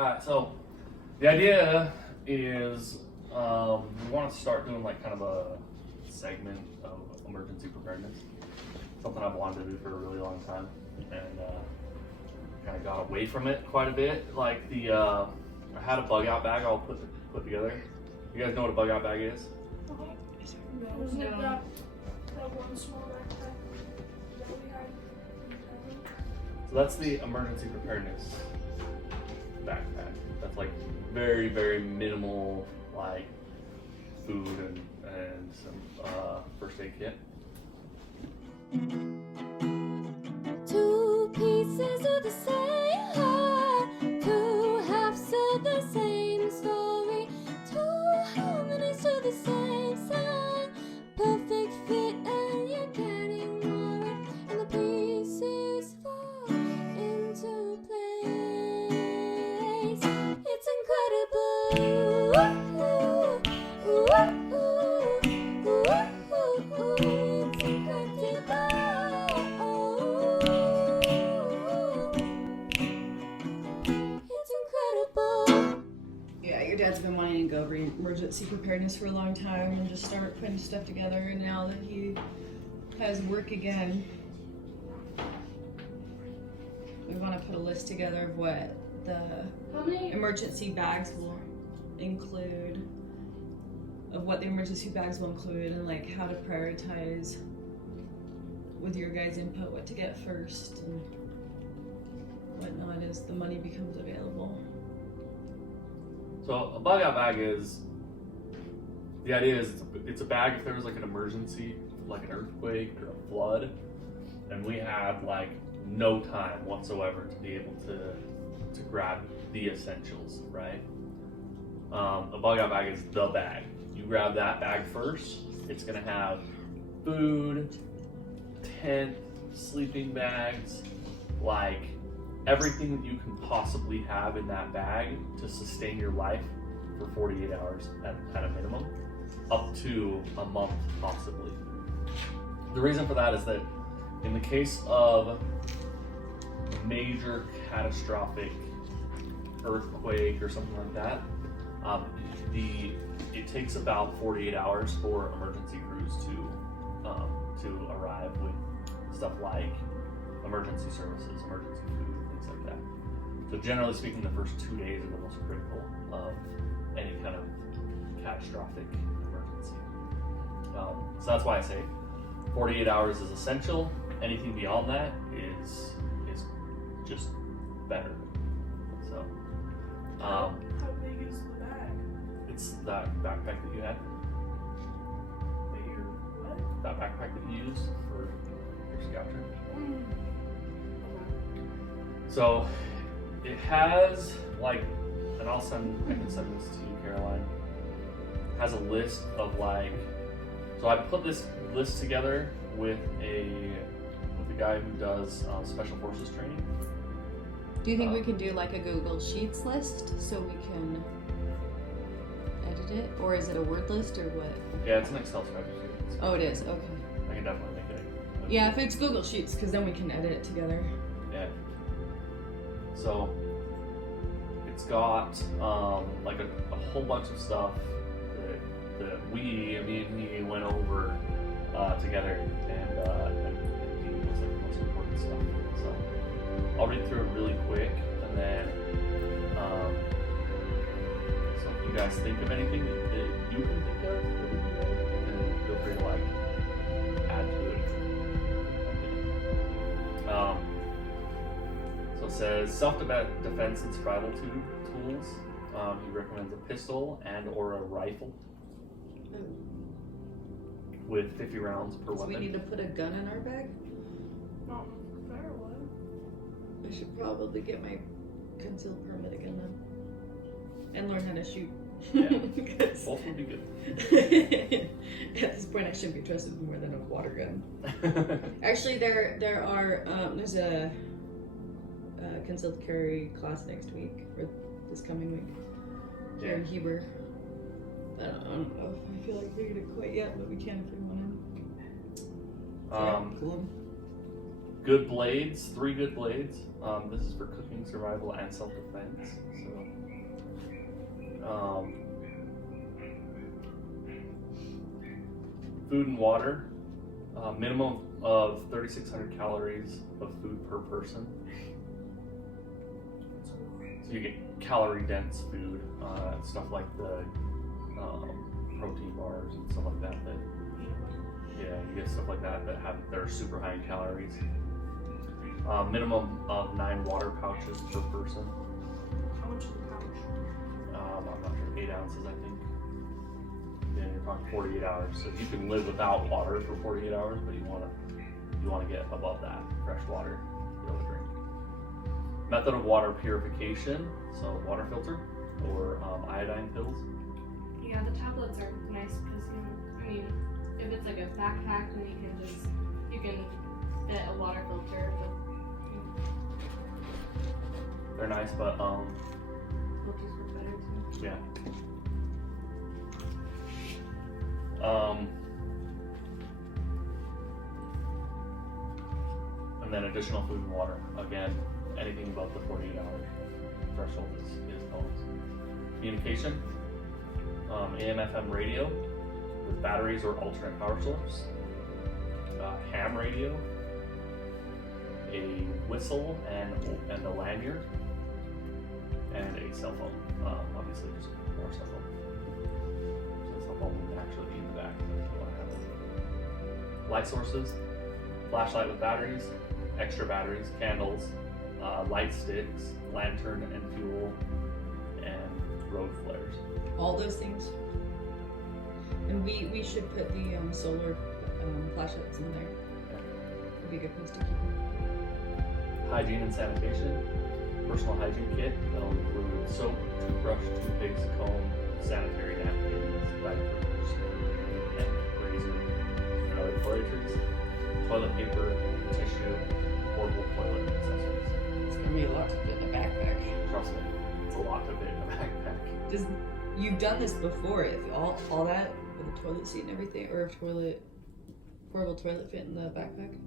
Alright, so the idea is we want to start doing like kind of a segment of emergency preparedness. Something I've wanted to do for a really long time, and kind of got away from it quite a bit. Like I had a bug out bag I'll put together. You guys know what a bug out bag is? Was it that one small backpack that we had? So that's the emergency preparedness backpack. That's like very, very minimal, like food and some first aid kit. Two pieces of the same heart, two halves of the same story, two harmonies to the same sound, perfect fit and you're getting more, and the pieces fall into place. It's incredible. Ooh, ooh, ooh, ooh, ooh, ooh, it's incredible. Yeah, your dad's been wanting to go over emergency preparedness for a long time and just start putting stuff together, and now that he has work again, we want to put a list together of what the emergency bags will include, and like how to prioritize with your guys' input what to get first and whatnot as the money becomes available. So a bug out bag the idea is it's a bag if there was like an emergency, like an earthquake or a flood, and we had like no time whatsoever to be able to grab the essentials, right? A bug out bag is the bag. You grab that bag first. It's gonna have food, tent, sleeping bags, like everything that you can possibly have in that bag to sustain your life for 48 hours at a minimum, up to a month possibly. The reason for that is that in the case of major catastrophic earthquake or something like that, it takes about 48 hours for emergency crews to arrive with stuff like emergency services, emergency food, things like that. So generally speaking, the first 2 days are the most critical of any kind of catastrophic emergency. So that's why I say 48 hours is essential. Anything beyond that is just better. So How big is the bag? it's that backpack that you had, What? that backpack that you use for your scout trip. So it has like, and I can send this to you, Caroline. It has a list of like, so I put this list together with the guy who does special forces training. Do you think we can do like a Google Sheets list so we can edit it, or is it a word list or what? Yeah, it's an Excel spreadsheet. Oh, it is. Okay. I can definitely make it. Yeah, if it's Google Sheets, because then we can edit it together. Yeah. So it's got like a whole bunch of stuff that me and he went over together, and he was like the most important stuff. So I'll read through it really quick, and then so if you guys think of anything that you can think of, then feel free to like add to it. So it says self-defense and survival tools. He recommends a pistol and or a rifle with 50 rounds per So weapon. we need to put a gun in our bag? Not fair one. I should probably get my concealed permit again then. And learn how to shoot. Yeah. 'Cause Both would be good. at this point I shouldn't be trusted with more than a water gun. Actually, there are there's a concealed carry class next week, or this coming week, here in Heber. I don't know if I feel like reading it quite yet, but we can if we want to. Um, Cool. Good blades, 3 good blades. This is for cooking, survival, and self-defense. So, food and water. Minimum of 3,600 calories of food per person. So you get calorie-dense food, stuff like the protein bars and stuff like that. Yeah, you get stuff like that that are super high in calories. Minimum of 9 water pouches per person. How much is a pouch? I'm not sure, 8 ounces, I think. Yeah, you're talking 48 hours. So you can live without water for 48 hours, but you want to get above that, fresh water to be able to drink. Method of water purification, so water filter or iodine pills. Yeah, the tablets are nice because if it's like a backpack, then you can fit a water filter. They're nice, but Filters work better too. yeah. And then additional food and water. Again, anything above the 48-hour threshold is bonus. Communication, AM/FM radio with batteries or alternate power source, ham radio, a whistle and a lanyard, and a cell phone. Obviously, just our cell phone. So the cell phone would actually be in the back if you want to have it. Light sources, flashlight with batteries, extra batteries, candles, light sticks, lantern and fuel, and road flares. All those things. And we should put the solar flashlights in there. Would be a good place to keep them. Hygiene and sanitation, personal hygiene kit that'll include soap, toothbrush, toothpaste, comb, sanitary napkins, diapers, and razor, and other toiletries, toilet paper, tissue, portable toilet accessories. It's gonna be a lot to fit in a backpack. Trust me, it's a lot to fit in a backpack. You've done this before, if all that with a toilet seat and everything, or a portable toilet fit in the backpack?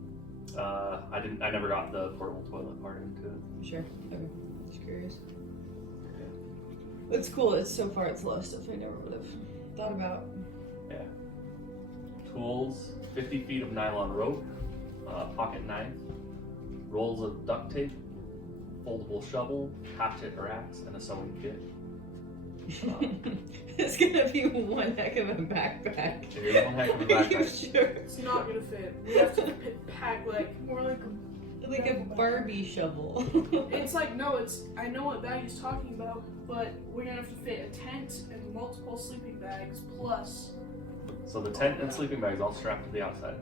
I never got the portable toilet part into it. Sure. Okay. Just curious. It's cool. It's so far it's a lot of stuff I never would have thought about. Yeah. Tools, 50 feet of nylon rope, pocket knife, rolls of duct tape, foldable shovel, hatchet or axe, and a sewing kit. It's gonna be one heck of a backpack. It is one heck of a Are you backpack. sure? It's not gonna fit. We have to pack more like Like a Barbie shovel. It's like, no, I know what bag he's talking about, but we're gonna have to fit a tent and multiple sleeping bags plus So the tent and sleeping bags all strapped to the outside.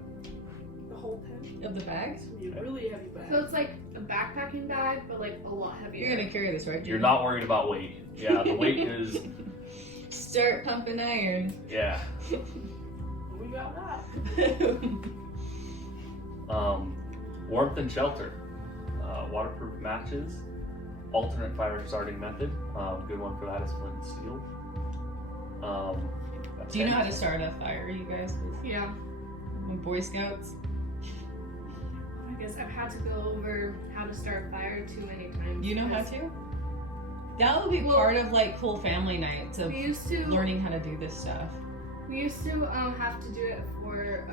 the whole tent. Of the bags? It's gonna be a really heavy bag. So it's like a backpacking bag, but like a lot heavier. You're gonna carry this, right? You're not worried about weight. Yeah, the weight is, Start pumping iron. yeah. We got that. Warmth and shelter, waterproof matches, alternate fire starting method. Good one for that is flint and steel. Do you know how to start a fire, you guys? Yeah. Boy Scouts? I guess I've had to go over how to start a fire too many times. Do you know how because to? That would be part of like cool family nights of We used to learning how to do this stuff. We used to have to do it for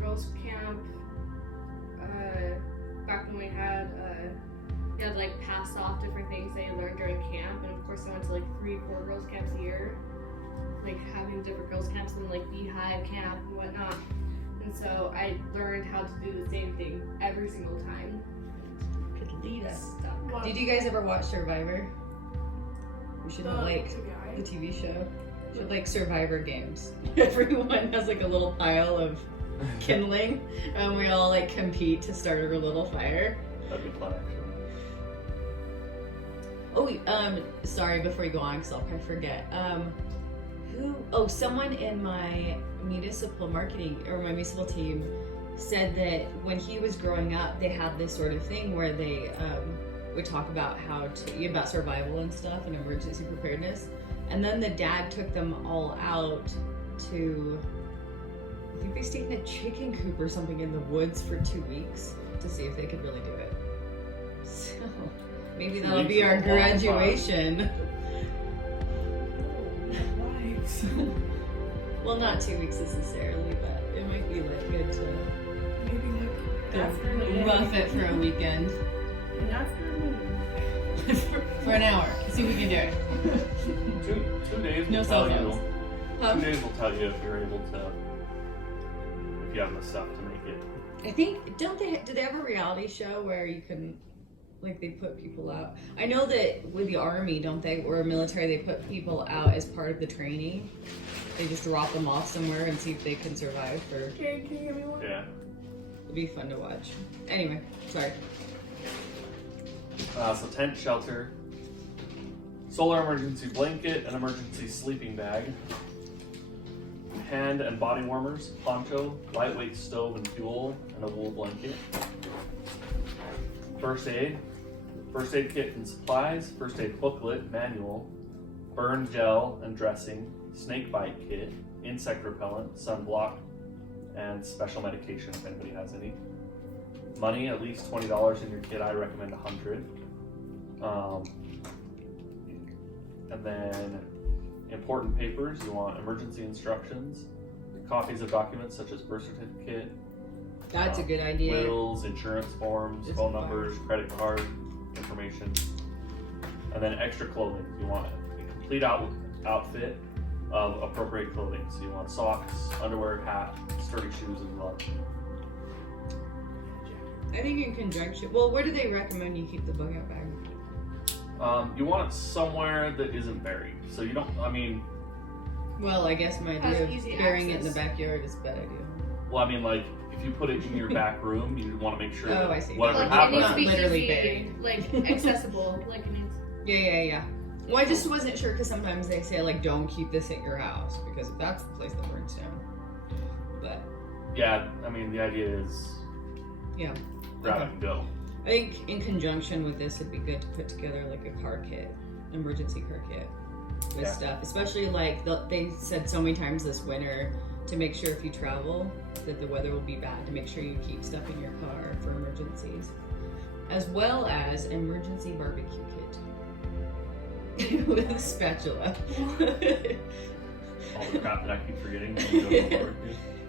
girls camp. Back when we had like passed off different things they learned during camp, and of course I went to like 3-4 girls camps a year, like having different girls camps and like beehive camp and whatnot. And so I learned how to do the same thing every single time. Could lead us. Stuck. Did you guys ever watch Survivor? We should have like guy. the TV show. We should like Survivor games. Everyone has like a little pile of kindling, and we all like compete to start our little fire. That'd be fun, actually. Oh, sorry, before you go on, because I'll probably forget. Someone in my municipal marketing, or my municipal team, said that when he was growing up, they had this sort of thing where they would talk about about survival and stuff and emergency preparedness. And then the dad took them all out to I think they stayed in a chicken coop or something in the woods for 2 weeks to see if they could really do it. So maybe 2 that'll weeks be is our a long time. graduation. Lives. Well, not 2 weeks necessarily, but it might be like good to Maybe like after the rough it for a weekend. An afternoon. For an hour. See if we can do it. 2 days will No cell tell you. phones. Huh? 2 days will tell you if you're able to, if you have the stuff to make it. I think, do they have a reality show where you can, like, they put people out? I know that with the army, don't they, or military, they put people out as part of the training. They just drop them off somewhere and see if they can survive for, Okay, can you give me one? Yeah. it'd be fun to watch. Anyway, sorry. So tent, shelter, solar emergency blanket, an emergency sleeping bag, hand and body warmers, poncho, lightweight stove and fuel, and a wool blanket. First aid kit and supplies, first aid booklet, manual, burn gel and dressing, snake bite kit, insect repellent, sunblock, and special medication if anybody has any. Money, at least $20 in your kit. I recommend $100. And then important papers. You want emergency instructions, copies of documents such as birth certificate, That's a good idea. wills, insurance forms, It's phone fine. numbers, credit card information, and then extra clothing. You want a complete outfit of appropriate clothing. So you want socks, underwear, hat, sturdy shoes, and gloves. I think in conjunction, well, where do they recommend you keep the bug out bag? You want it somewhere that isn't buried. So you don't, I mean, Well, I guess my Has idea of easy burying it in the access. backyard is a bad idea. well, I mean, like, if you put it in your back room, you want to make sure Oh, that I see. whatever Like, it happens. needs to be Not literally easy, buried. like accessible. Like it needs. Yeah. Well, I just wasn't sure because sometimes they say like don't keep this at your house because that's the place that burns down. But Yeah, I mean, the idea is yeah, grab Okay. it and go. I think in conjunction with this, it'd be good to put together like a car kit, emergency car kit with Yeah. stuff. Especially like they said so many times this winter to make sure if you travel that the weather will be bad to make sure you keep stuff in your car for emergencies, as well as emergency barbecue kit with a spatula. All the crap that I keep forgetting. when we go to work.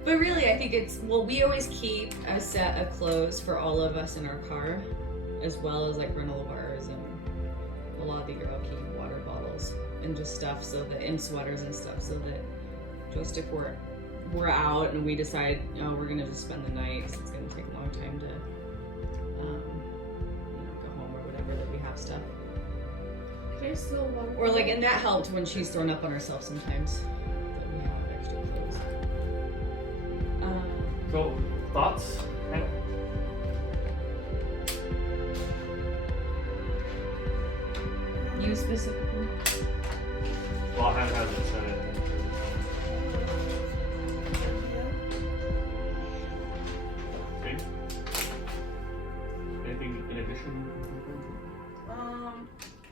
But really, I think it's, well, we always keep a set of clothes for all of us in our car, as well as like granola bars and a lot of the girl keep water bottles and just stuff so that, and sweaters and stuff so that just if we're out and we decide, oh, we're gonna just spend the night, so it's gonna take a long time to, go home or whatever, that we have stuff. Can I still love Or like, and that helped when she's thrown up on herself sometimes, that we have extra clothes. So, thoughts? Hannah? You specifically? Well, Hannah hasn't said it. Okay. Anything in addition?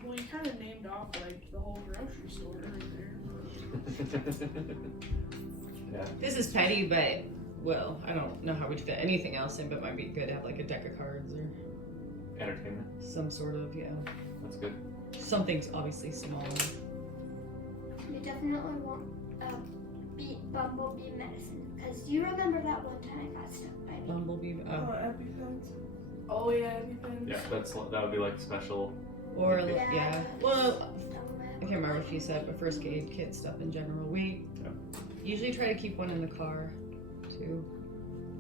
Well, you kind of named off like the whole grocery store right there. Yeah. This is petty, but, well, I don't know how we'd fit anything else in, but it might be good to have like a deck of cards or Entertainment. some sort of, That's good. something's obviously small. We definitely want bumblebee medicine. Because you remember that one time I got stung by a bee. Bumblebee, EpiPens. Oh yeah, EpiPens. Yeah, that would be like special. or, Yeah. yeah. Well, I can't remember if you said, but first aid kit stuff in general. We Yeah. usually try to keep one in the car, too.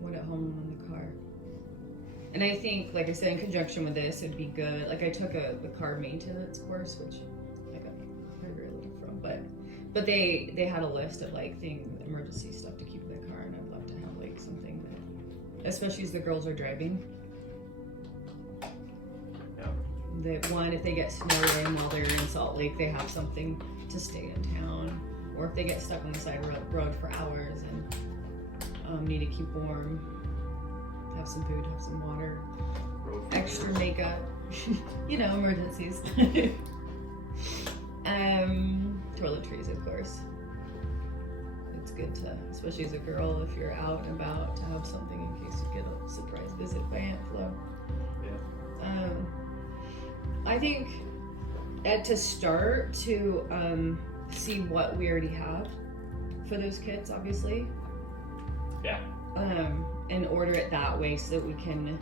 One at home, one in the car. And I think, like I said, in conjunction with this, it'd be good. Like I took the car maintenance course, which I got very little from, but they had a list of like emergency stuff to keep in the car, and I'd love to have like something that, especially as the girls are driving. Yeah. That one, if they get snowed in while they're in Salt Lake, they have something to stay in town, or if they get stuck on the side of the road for hours and need to keep warm. Have some food, have some water, extra makeup, emergencies. Toiletries, of course. It's good to, especially as a girl, if you're out and about, to have something in case you get a surprise visit by Aunt Flo. Yeah. I think to start to see what we already have for those kids, obviously. Yeah. And order it that way so that we can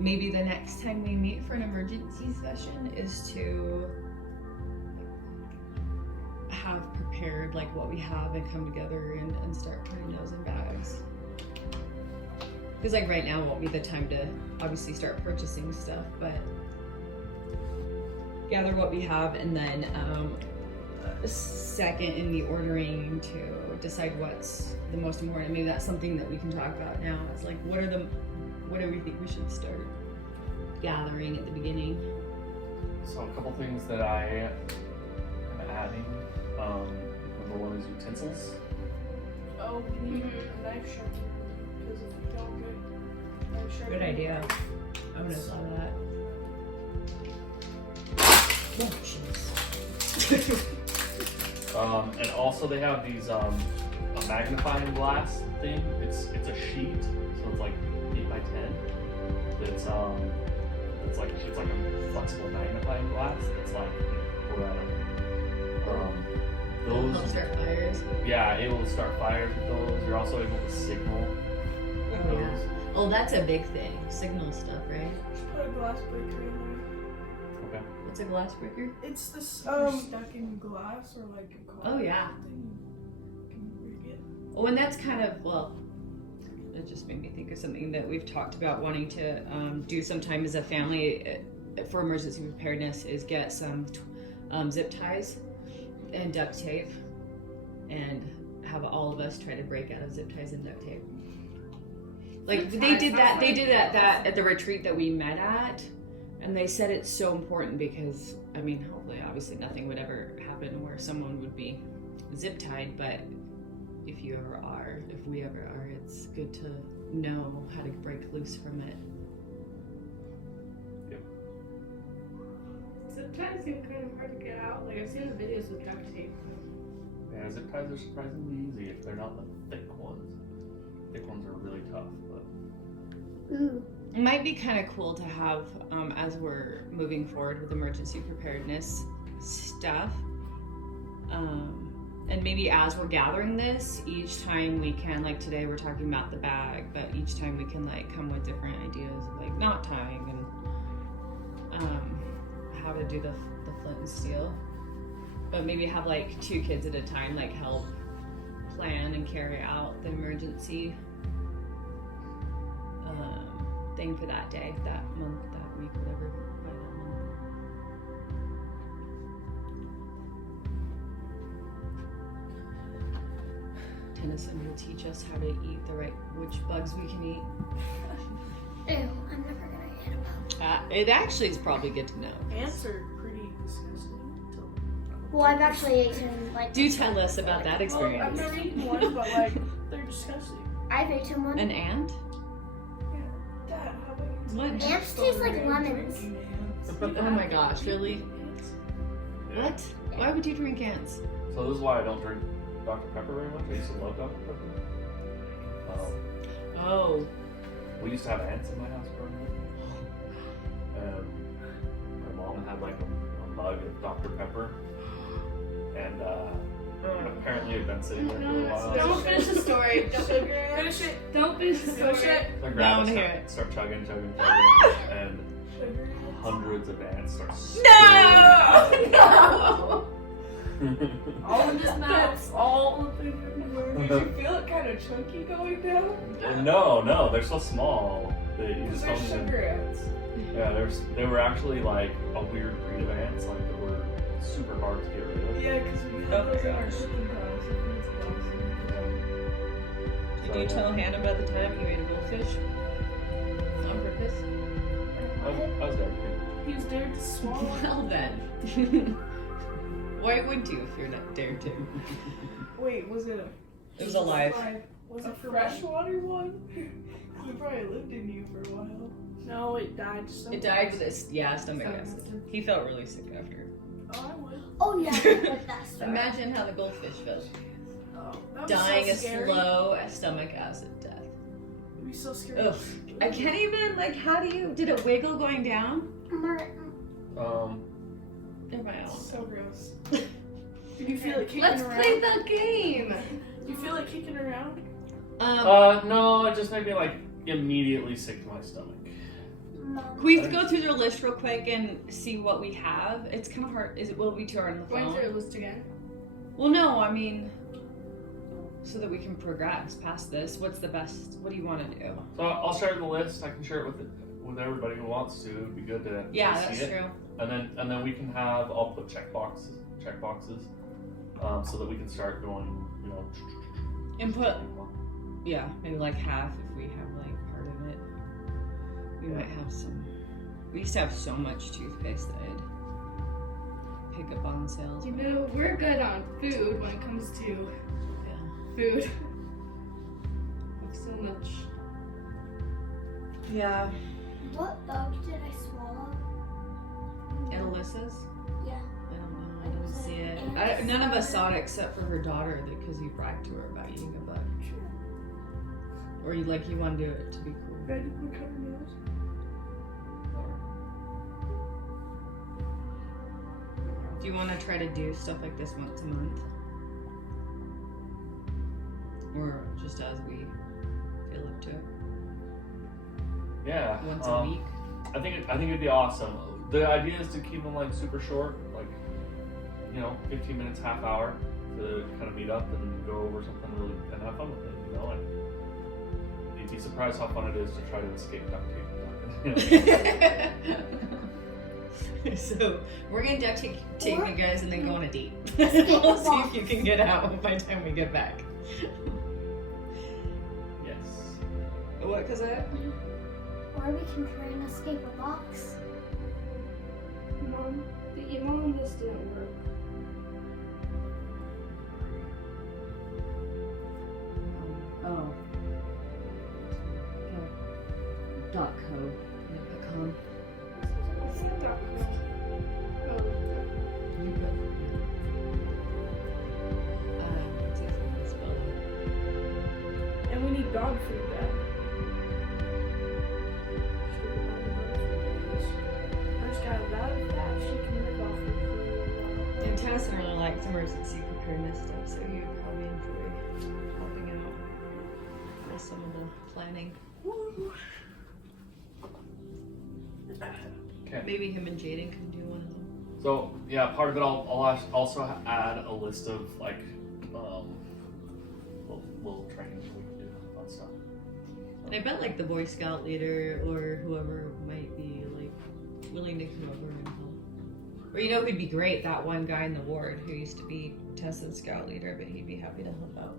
maybe the next time we meet for an emergency session is to have prepared like what we have and come together and start putting those in bags. Because like right now won't be the time to obviously start purchasing stuff, but gather what we have and then second in the ordering to decide what's the most important. Maybe that's something that we can talk about now. It's like what do we think we should start gathering at the beginning? So a couple things that I am adding. Number one is utensils. Oh, we need a knife sharpener. Because if we don't get knife sharpener. Good idea. I'm gonna saw that. Oh, jeez. And also they have these a magnifying glass thing. It's a sheet, so it's like 8 by 10. It's like a flexible magnifying glass. It's like Help those. start fires. Yeah, able to start fires with those. You're also able to signal with Oh, those. yeah. Oh, that's a big thing. Signal stuff, right? Just put a glass breaker in Okay. What's a glass breaker? there. It's this You're stuck in glass or like a car. Oh, yeah. Thing. Can you break it? Oh, and that's kind of, well, it just made me think of something that we've talked about wanting to do sometime as a family for emergency preparedness is get some zip ties and duct tape and have all of us try to break out of zip ties and duct tape. Like Zip they ties did that. sounds They like did that at the retreat that we met at, and they said it's so important because I mean, hopefully, obviously, nothing would ever happen where someone would be zip tied. But if we ever are, it's good to know how to break loose from it. Zip ties seem kind of hard to get out. Like I've seen the videos with duct tape. Yeah, zip ties are surprisingly easy if they're not the thick ones. Thick ones are really tough, but Ooh. It might be kind of cool to have as we're moving forward with emergency preparedness stuff. And maybe as we're gathering this, each time we can, like today we're talking about the bag, but each time we can like come with different ideas of like knot tying and how to do the flint and steel. But maybe have like 2 kids at a time like help plan and carry out the emergency thing for that day, that month, that week, whatever. By that month. Tennyson will teach us how to eat which bugs we can eat. Ew, I'm never gonna eat a bug. It actually is probably good to know. Ants are pretty disgusting. Well, I've actually eaten like. Do tell us about that Well, I've experience. never eaten one, but like, they're disgusting. I've eaten one. An ant? Dad, how about you? What? Ants taste like lemons. Oh my gosh, really? Ants? yeah. What? Why would you drink ants? So this is why I don't drink Dr. Pepper very much. I used to love Dr. Pepper. Oh. We used to have ants in my house growing up. My mom had like a mug of Dr. Pepper. And apparently it had been sitting there for a No, while. don't finish the story. Don't Finish it. Don't finish the Finish story. it. I No, grab I wanna it, hear it. start chugging, and Sugar. hundreds of ants start No! All in his mouth. All up in everywhere. Did you feel it kind of chunky going down? No, they're so small that you Because just they're don't even. sugar ants. Yeah, they were actually like a weird breed of ants. Like they were super hard to get rid of. Yeah, because we had Oh those in our gosh. cooking class. Did you tell Hannah about the time you ate a goldfish? On purpose? I was there too. He was dared to swallow it. Well then. Why would you if you're not dared to? Wait, was it a... It was alive. Was it a freshwater one? We probably lived in you for a while. No, it died. It died with his stomach acid. He felt really sick after. Oh, I would. Oh yeah, with that story. Imagine how the goldfish feels. Oh, that'd be Dying so a scary. slow stomach acid death. It'd be so scary. Ugh. I can't even, like, how do you, did it wiggle going down? Never mind. So gross. Did you feel it kicking Let's around? play the game. Do you feel it kicking around? No, it just made me like immediately sick to my stomach. Can we go through the list real quick and see what we have? It's kind of hard. Will it be too hard on the Going phone? through a list again. Well, no, I mean, so that we can progress past this. What's the best? What do you want to do? So I'll share the list. I can share it with everybody who wants to. It'd be good to Yeah, see that's it. true. And then we can have. I'll put check boxes, so that we can start going. You know. Input. Yeah, maybe like half if we have like part of it. We might have some. We used to have so much toothpaste that I'd pick up on sales. You know, we're good on food when it comes to food. We have so much. Yeah. What bug did I swallow? And Alyssa's? Yeah. I don't know. I didn't see it. None of us saw it except for her daughter because you bragged to her about eating a bug. Or you wanted it to be cool. Ready to cut her nails? Do you want to try to do stuff like this once a month? Or just as we feel up to it? Yeah. Once a week? I think it'd be awesome. The idea is to keep them like super short, like 15 minutes, half hour, to kind of meet up and go over something really and have fun with it. And you'd be surprised how fun it is to try to escape duct tape. So we're gonna duct tape you guys and then go on a date. Escape the We'll see if box. you can get out by the time we get back. Yes. What? Cause I. Or we can try and escape a box. Mom, the email on this didn't work. Oh. .co. .com. You put. It's easy to spell it. And we need dog food back. First got a lot of that. She can live off of for a while. And Tennyson really likes emergency preparedness stuff, so he would probably enjoy helping out with some of the planning. Okay. Maybe him and Jaden can do one of them. So yeah, part of it I'll also add a list of like little trainings we can do on stuff. And I bet like the Boy Scout leader or whoever might be like willing to come over and help. Or who'd be great? That one guy in the ward who used to be Tessa's scout leader, but he'd be happy to help out.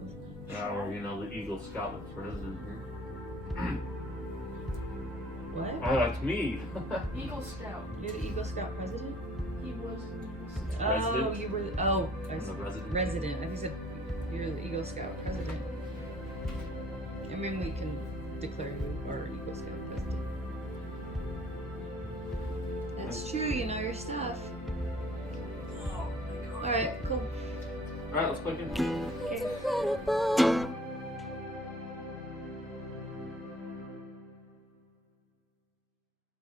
Or the Eagle Scout that's president here. What? Oh, that's me. Eagle Scout. You're the Eagle Scout president? He was an Eagle Scout. Oh, Resident? you were. I I'm see. the resident. Resident. I think you said you're the Eagle Scout president. I mean, we can declare you our Eagle Scout president. That's true. You know your stuff. All right. Cool. All right, let's play again. It's incredible.